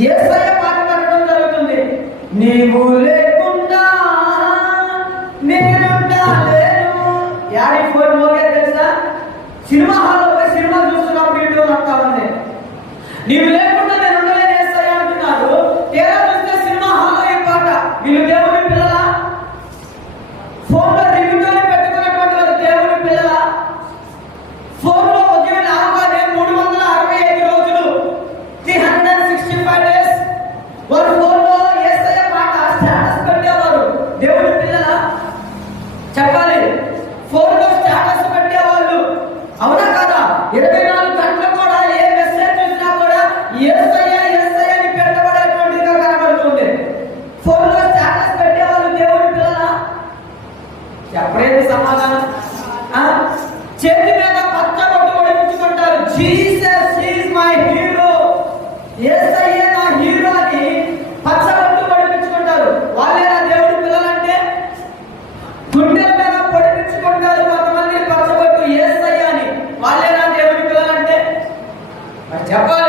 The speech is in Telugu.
యేసయ్య పాట పాడడం జరుగుతుంది. నీవు లేకుండా నేనుండలేను. యాడి ఫోన్ మోగే తెలుసా? సినిమా హాల్లో పోయి సినిమా చూస్తున్నాం, వీడియో వస్తా ఉంది. నీవు లేకుండా నేను ఉండలేను యేసయ్య అంటున్నారు. తీరా చూస్తే సినిమా హాల్లో ఈ పాట. వీళ్ళు దేవుని పిల్లలా? ఫోన్లో రింగ్టోన్ పెట్టుకున్నటువంటి వారు దేవుని పిల్లలా? ఫోన్లో ఉదయం ఆగానే 365 రోజులు 365 డేస్ వారు ఫోన్లో యేసయ్య పాట స్టేటస్ పెట్టేవారు. దేవుని పిల్లలా? చెప్పాలి. ఫోన్లో స్టేటస్ పెట్టేవాళ్ళు, అవునా కదా? 24 గంటలు కూడా ఏ మెసేజ్ చూసినా కూడా యేసయ్య యేసయ్య అని పెట్టబడేటువంటిదిగా కనబడుతుంది. ఫోన్లో స్టేటస్ పెట్టేవాళ్ళు దేవుని పిల్లలా? చెప్పలేదు సమాధానం. చేతి మీద పచ్చ బొట్టు పొడిపించుకుంటారు. జీసస్ ఈజ్ మై హీరో, యేసయ్య నా హీరో అని పచ్చ బొట్టు పొడిపించుకుంటారు. వాళ్ళేనా దేవుడి పిల్లలంటే? గుండెల మీద పొడిపించుకుంటారు కొంతమంది పచ్చబొట్టు యేసయ్య అని. వాళ్ళేనా దేవుడి పిల్లలంటే? మరి చెప్పాలి.